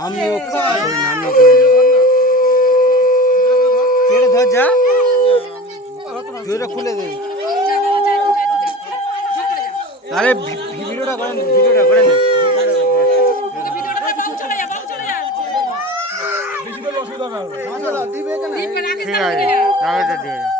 আমি রান্না করি কেটে ধর যা। জোরে খুলে দে। আরে ভিডিওটা করেন ভিডিওটা করেন ঠিক আছে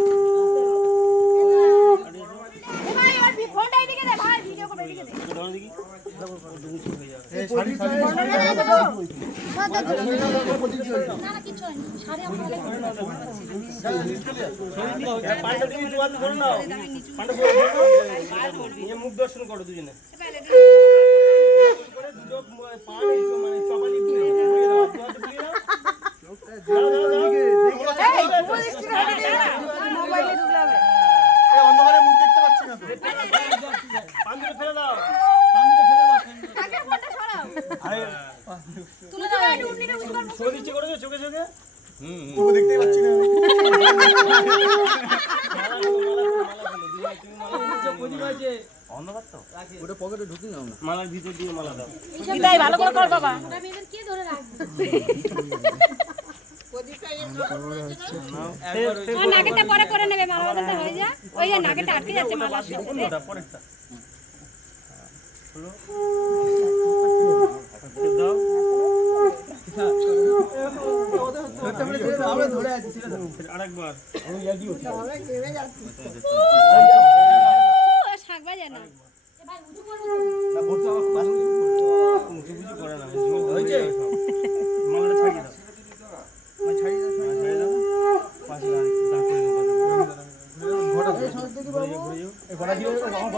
মুখ দর্শন করো দুজনে পাঞ্জরে ছবি ইচ্ছে করেছ চোখে চোখে? মালার ভিতর দিয়ে মালা দাও। ভালো করে কর বাবা। নাকেরটা পরে করে নেবে মালা হয়ে যা ওই যে আটকে যাচ্ছে মালার পরেরটা। দাও আরেকবার। শাক বাজে না বুঝি করে না হয়েছে মালাটা ছাড়িয়ে দাও হ্যাঁ, ছাড়িয়ে দাও পাশে দাঁড়িয়ে দাঁড় করে দাও পাশে। পাশে লাগিয়ে দাও দাঁড়িয়ে পড়ো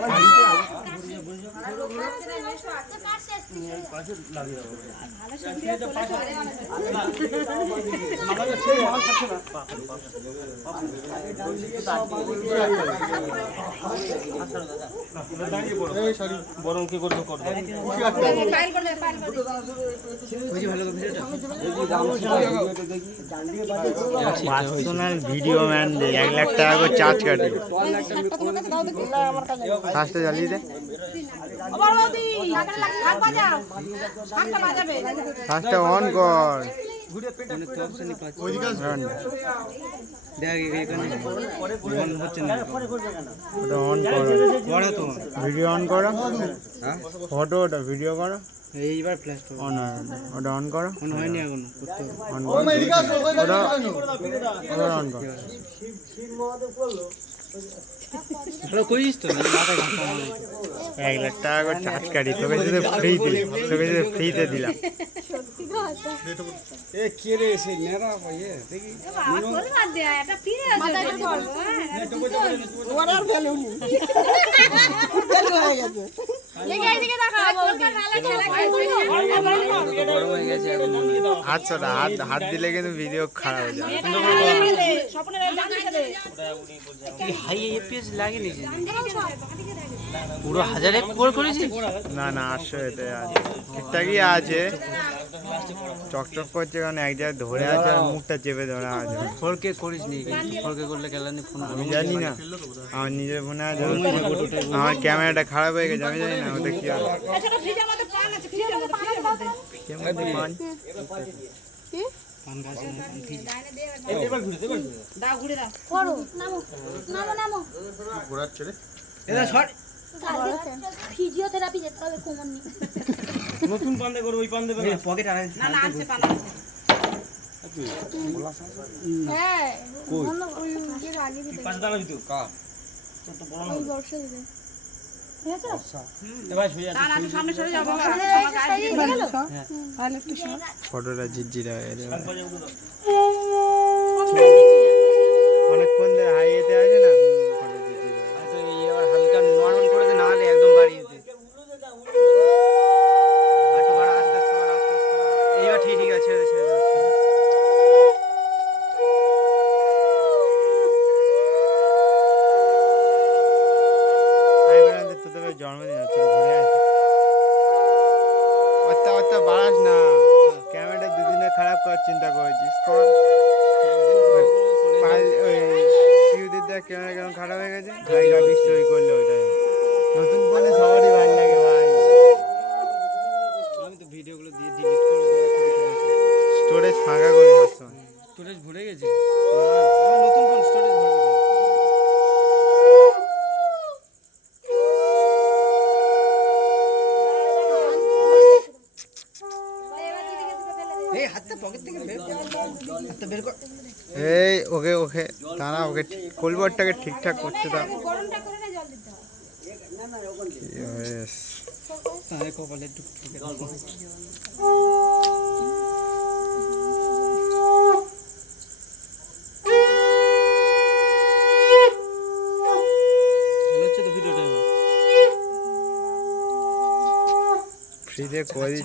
বরং কি করবে করবে পার্সোনাল ভিডিও ম্যান এক লাখ টাকা করে চার্জ কাটে ফার্স্টে জ্বালিয়ে দে। ফার্স্টে অন কর। ভিডিও অন করো। ফটো ওটা ভিডিও করো। এইবার ফ্ল্যাশ অন ওটা অন করো। অন অন করো ওটা অন ভালো করিস তো এক লাখ টাকা করে চার্জ কাটি তোকে যদি ফ্রিতে তোকে যদি ফ্রিতে দিলাম এ কে রে দেখি লেগে দেখা বড় হয়ে গেছে এখন হাত ছোটা হাত হাত দিলে কিন্তু ভিডিও খারাপ হয়ে যাবে। স্বপ্নের ডান দিকে দে কি হাই এপিএস লাগে পুরো হাজারে কোর করেছি না না আটশো এতে আছে। ঠিকঠাকই আছে। চকচক করছে কারণ এক জায়গায় ধরে আছে আর মুখটা চেপে ধরে আছে। ফোরকে করিস নি ফোরকে করলে কেলানি ফোন আমি জানি না। আমার নিজের ফোনে আছে আমার ক্যামেরাটা খারাপ হয়ে গেছে আমি জানি না ওটা কি হবে ফিজিওথেরাপি যেতে হবে কোমর নিয়ে। নতুন পান করো ওই পান দেবে না? পকেট আর না না আছে পান আছে হ্যাঁ ওই যে আগে দিতে পাঁচ দানা ভিতর কার? ওই বর্ষে দিতে এবার শুয়ে না না সামনে সরে ফটোটা ঝিরঝিরা হয়ে অনেকক্ষণ ধরে আছে না ফটো ঝিরঝিরা হয়ে গেছে। এবার হালকা নর্মাল করে দে না হলে একদম বাড়িয়ে দে একটু বাড়া আস্তে আস্তে বাড়া আস্তে আস্তে বাড়া। এইবার ঠিক ঠিক আছে ছেড়ে দে ছেড়ে দে আই বেড়াতে তো তোদের জন্মদিন হচ্ছে ঘুরে আসি অত্তা অত্তা বাড়াস না ক্যামেরাটা দুদিনে খারাপ করার চিন্তা করেছিস কর পাল- ওই পিউদের দেখ ক্যামেরা কেমন খারাপ হয়ে গেছে। গাড়ি গাড়ি স্টোরি করলে ওইটা নতুন ফোনে সবারই ভালো লাগে ভাই। আমি তো ভিডিওগুলো দিয়ে ডিলিট করে স্টোরেজ ফাঁকা করি সবসময় স্টোরেজ ভরে গেছে? নতুন ফোন স্টোরেজ ভরে গেছে। এই হাতটা পকেট থেকে বের কর। হাতটা বের কর। এই ওকে ওকে দাঁড়া ওকে কোলবারটাকে ঠিকঠাক করতে দাও? ফ্রিতে করে